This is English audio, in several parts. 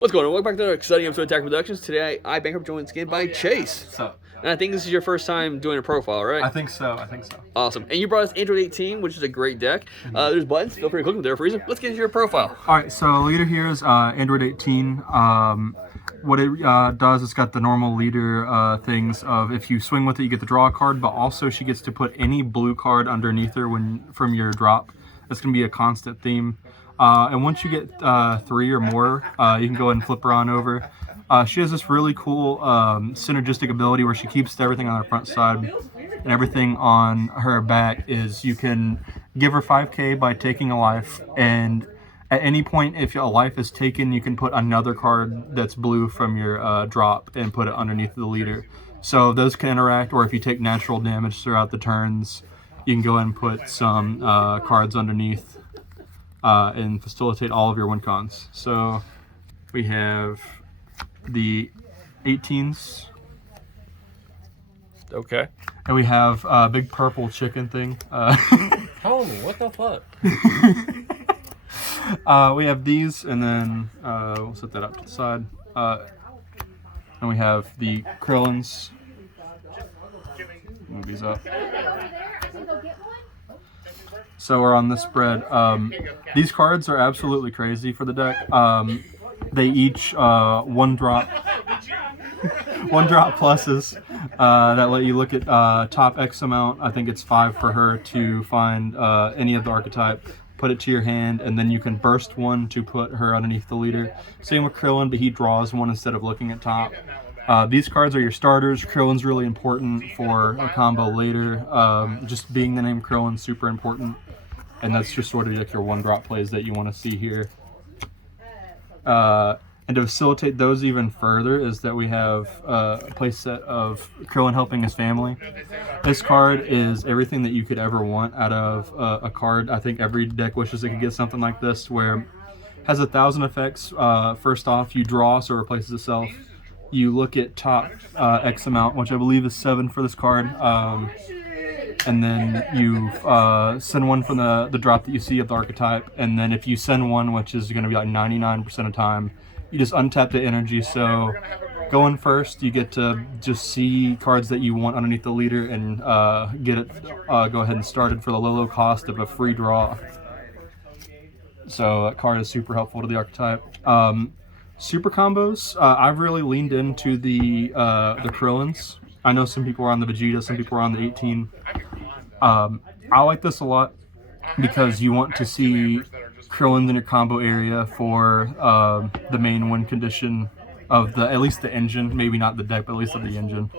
What's going on? Welcome back to another exciting episode of Attack Productions. Today, I Bankrupt joined again by Chase. So, And I think this is your first time doing a profile, right? I think so. Awesome. And you brought us Android 18, which is a great deck. There's buttons. Feel free to click them there for a reason. Let's get into your profile. All right, so leader here is Android 18. What it does, it's got the normal leader things of if you swing with it, you get to draw a card, but also she gets to put any blue card underneath her from your drop. That's going to be a constant theme. And once you get 3 or more, you can go ahead and flip her on over. She has this really cool synergistic ability where she keeps everything on her front side, and everything on her back is you can give her 5k by taking a life, and at any point if a life is taken, you can put another card that's blue from your drop and put it underneath the leader. So those can interact, or if you take natural damage throughout the turns, you can go ahead and put some cards underneath and facilitate all of your win cons. So we have the 18s. Okay. And we have a big purple chicken thing. Homie, what the fuck? We have these, and then we'll set that up to the side. And we have the Krillins. Move these up. So we're on this spread. These cards are absolutely crazy for the deck. They each one drop pluses that let you look at top X amount. I think it's 5 for her to find any of the archetype, put it to your hand, and then you can burst one to put her underneath the leader. Same with Krillin, but he draws one instead of looking at top. These cards are your starters. Krillin's really important for a combo later. Just being the name Krillin, super important. And that's just sort of like your one drop plays that you want to see here. And to facilitate those even further is that we have a play set of Krillin helping his family. This card is everything that you could ever want out of a card. I think every deck wishes it could get something like this, where it has 1,000 effects. First off, you draw, so it replaces itself. You look at top X amount, which I believe is 7 for this card. And then you send one from the drop that you see of the archetype, and then if you send one, which is going to be like 99% of time, you just untap the energy. So going first, you get to just see cards that you want underneath the leader and get it go ahead and start it for the low cost of a free draw. So that card is super helpful to the archetype. Super combos, I've really leaned into the Krillins. I know some people are on the Vegeta, some people are on the 18. I like this a lot because you want to see Krillin in your combo area for the main win condition of at least the engine, maybe not the deck, but at least of the engine.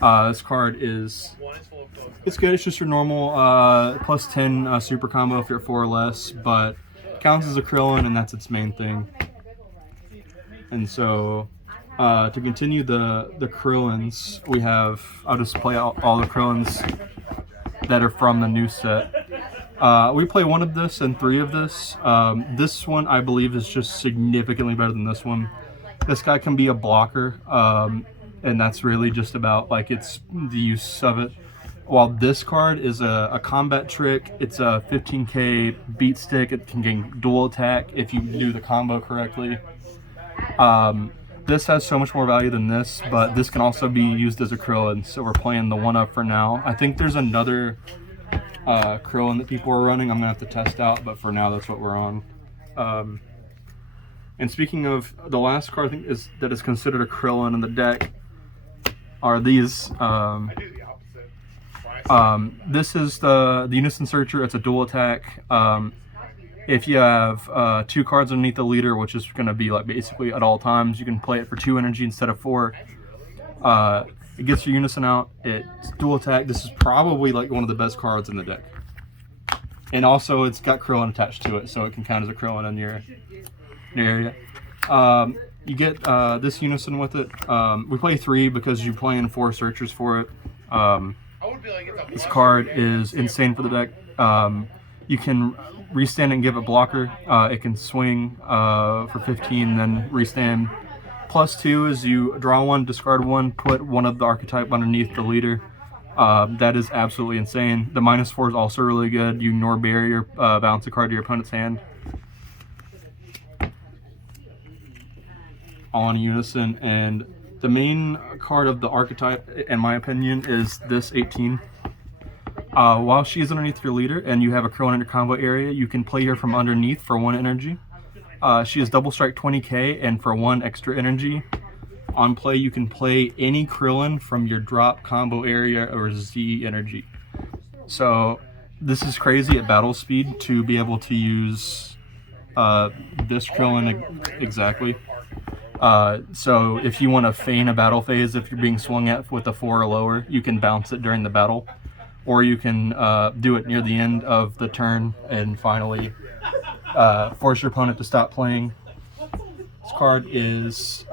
This card it's good. It's just your normal plus 10 super combo if you're 4 or less, but counts as a Krillin, and that's its main thing. And so to continue the Krillins, we have, I'll just play out all the Krillins that are from the new set. We play 1 of this and 3 of this. This one, I believe, is just significantly better than this one. This guy can be a blocker, and that's really just about like it's the use of it. While this card is a combat trick, it's a 15k beat stick. It can gain dual attack if you do the combo correctly. This has so much more value than this, but this can also be used as a Krillin, so we're playing the 1-up for now. I think there's another Krillin that people are running I'm going to have to test out, but for now that's what we're on. And speaking of, the last card I think that is considered a Krillin in the deck are these. This is the Unison Searcher. It's a dual attack. If you have 2 cards underneath the leader, which is going to be like basically at all times, you can play it for 2 energy instead of 4. It gets your Unison out. It's dual attack. This is probably like one of the best cards in the deck. And also it's got Krillin attached to it, so it can count as a Krillin in your area. You get this Unison with it. We play 3 because you're playing 4 searchers for it. This card is insane for the deck. You can restand and give it blocker. It can swing for 15, then restand. Plus 2 is you draw 1, discard 1, put 1 of the archetype underneath the leader. That is absolutely insane. The -4 is also really good. You ignore barrier, bounce a card to your opponent's hand. all in unison. And the main card of the archetype, in my opinion, is this 18. While she is underneath your leader and you have a Krillin in your combo area, you can play her from underneath for 1 energy. She is double strike 20k, and for 1 extra energy on play, you can play any Krillin from your drop, combo area, or Z energy. So this is crazy at battle speed to be able to use this Krillin exactly. So if you want to feign a battle phase, if you're being swung at with a 4 or lower, you can bounce it during the battle. Or you can do it near the end of the turn and finally force your opponent to stop playing. This card is...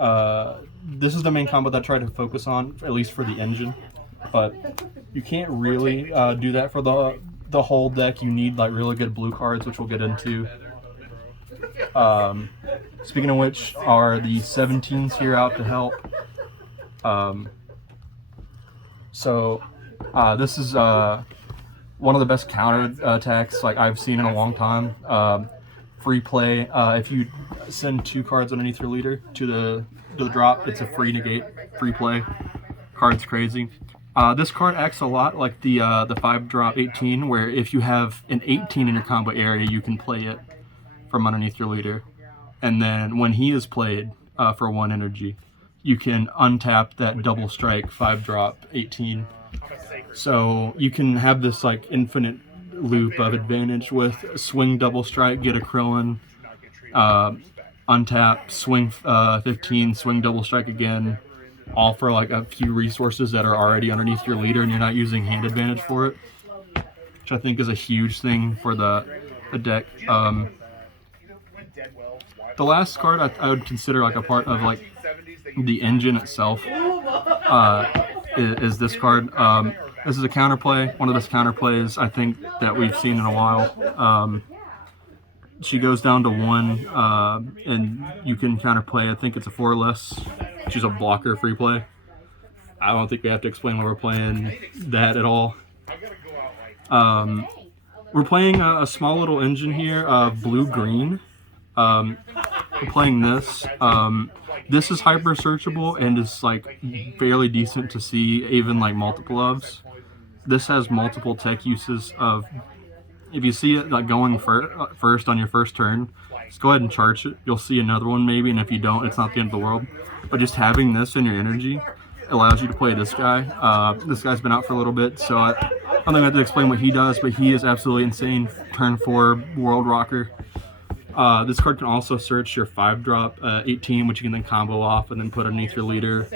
this is the main combo that I try to focus on, at least for the engine. But you can't really do that for the whole deck. You need like really good blue cards, which we'll get into. Speaking of which, are the 17s here out to help? This is one of the best counter attacks like I've seen in a long time. Free play. If you send 2 cards underneath your leader to the drop, it's a free negate. Free play. Card's crazy. This card acts a lot like the 5-drop 18, where if you have an 18 in your combo area, you can play it from underneath your leader. And then when he is played for 1 energy, you can untap that double strike 5-drop 18. So you can have this like infinite loop of advantage with swing double strike, get a Krillin, untap, swing 15, swing double strike again, all for like a few resources that are already underneath your leader and you're not using hand advantage for it, which I think is a huge thing for the deck. The last card I would consider like a part of like the engine itself is this card. This is a counterplay, one of the best counterplays I think that we've seen in a while. She goes down to 1, and you can counterplay. I think it's a 4 or less. She's a blocker free play. I don't think we have to explain why we're playing that at all. We're playing a small little engine here, blue-green. We're playing this. This is hyper searchable and is like fairly decent to see, even like multiple ofs. This has multiple tech uses of, if you see it like going first on your first turn, just go ahead and charge it. You'll see another one maybe, and if you don't, it's not the end of the world. But just having this in your energy allows you to play this guy. This guy's been out for a little bit, so I don't think I have to explain what he does, but he is absolutely insane. Turn 4 World Rocker. This card can also search your 5-drop 18, which you can then combo off and then put underneath your leader.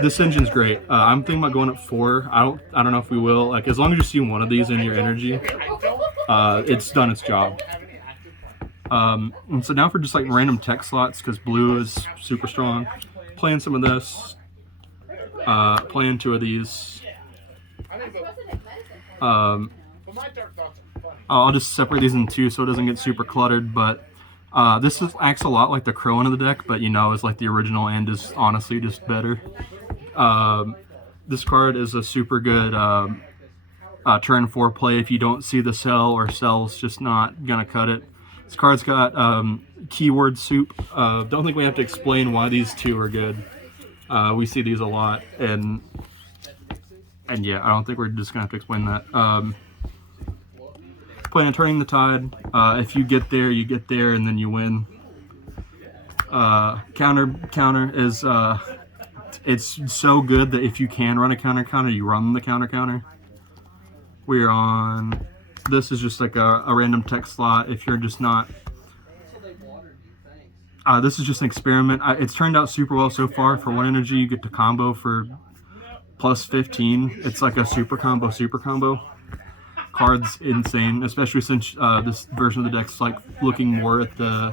This engine's great. I'm thinking about going at 4. I don't know if we will. Like, as long as you see one of these in your energy, it's done its job. And so now for just like random tech slots, because blue is super strong. Playing some of this. Playing 2 of these. I'll just separate these in 2 so it doesn't get super cluttered, but this acts a lot like the Krillin of the deck, but you know, is like the original and is honestly just better. This card is a super good turn 4 play if you don't see the cell, or cell's just not gonna cut it. This card's got keyword soup. Don't think we have to explain why these 2 are good. We see these a lot, and yeah, I don't think we're just gonna have to explain that. Playing Turning the Tide. If you get there, you get there, and then you win. Counter is it's so good that if you can run a counter, you run the counter. We're on. This is just like a random tech slot. If you're just not. This is just an experiment. It's turned out super well so far. For 1 energy, you get to combo for plus 15. It's like a super combo. Card's insane, especially since this version of the deck's like looking more at the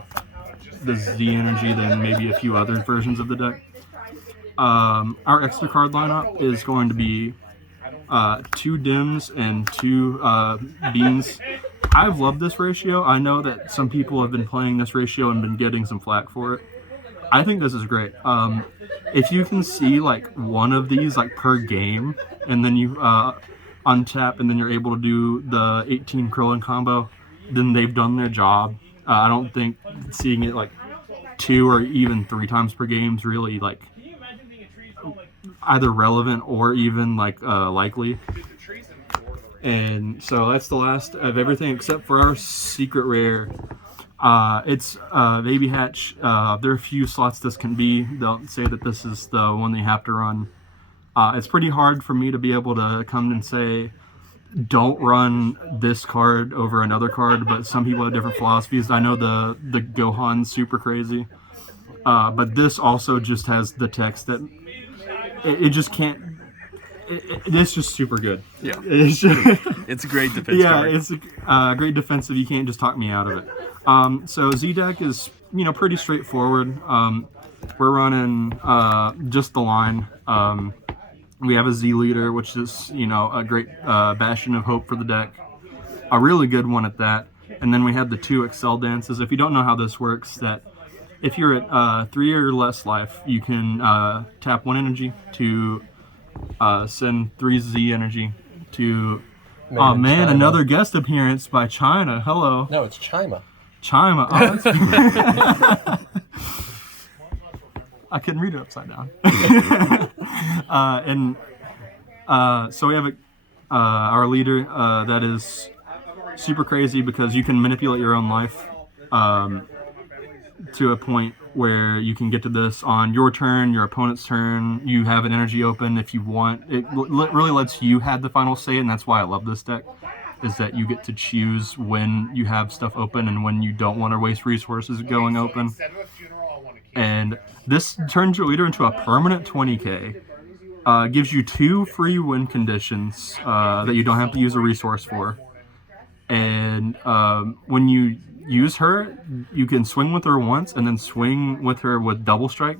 Z energy than maybe a few other versions of the deck. Our extra card lineup is going to be 2 dims and 2 beans. I've loved this ratio. I know that some people have been playing this ratio and been getting some flack for it. I think this is great. If you can see like one of these like per game, and then you untap, and then you're able to do the 18 Krillin combo, then they've done their job. I don't think seeing it like 2 or even 3 times per game is really like either relevant or even like likely. And so that's the last of everything except for our secret rare. It's Baby Hatch. There are a few slots this can be. They'll say that this is the one they have to run. It's pretty hard for me to be able to come and say, don't run this card over another card, but some people have different philosophies. I know the Gohan's super crazy. But this also just has the text that it just can't. It's just super good. Yeah. It's a great defense card. Yeah, it's great defensive. You can't just talk me out of it. So Z deck is pretty straightforward. We're running just the line. We have a Z leader, which is a great bastion of hope for the deck. A really good one at that. And then we have the 2 Excel dances. If you don't know how this works, that if you're at 3 or less life, you can tap 1 energy to send 3 Z energy to. Oh man, Chima. another guest appearance by China. Hello. No, it's Chima. Chima. Oh, that's I couldn't read it upside down. So we have our leader that is super crazy because you can manipulate your own life to a point where you can get to this on your turn, your opponent's turn. You have an energy open if you want. It really lets you have the final say, and that's why I love this deck, is that you get to choose when you have stuff open and when you don't want to waste resources going open. And this turns your leader into a permanent 20k. Gives you 2 free win conditions that you don't have to use a resource for. And when you use her, you can swing with her once and then swing with her with double strike,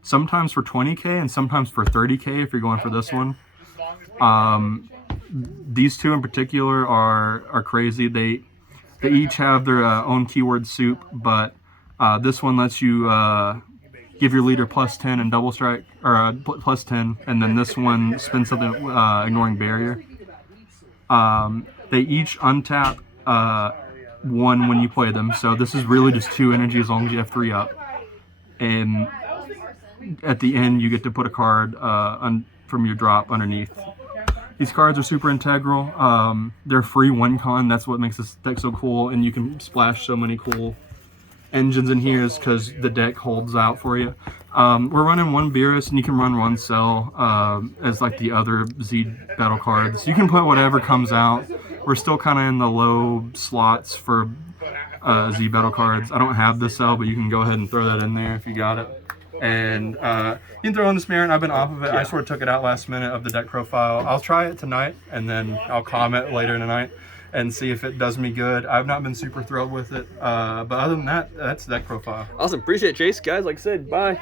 sometimes for 20k and sometimes for 30k if you're going for this one. These 2 in particular are crazy. They each have their own keyword soup, but this one lets you give your leader +10 and double strike, or +10, and then this one spins something ignoring barrier. They each untap 1 when you play them, so this is really just 2 energy as long as you have 3 up. And at the end, you get to put a card from your drop underneath. These cards are super integral. They're free 1 con. That's what makes this deck so cool, and you can splash so many cool engines in here is because the deck holds out for you. We're running 1 Beerus, and you can run 1 Cell as like the other Z battle cards. You can put whatever comes out. We're still kind of in the low slots for Z battle cards. I don't have the Cell, but you can go ahead and throw that in there if you got it. And you can throw in this Marin. I've been off of it. I sort of took it out last minute of the deck profile. I'll try it tonight, and then I'll comment later tonight and see if it does me good. I've not been super thrilled with it, but other than that, that's deck profile. Awesome. Appreciate it, Chase. Guys, like I said, bye.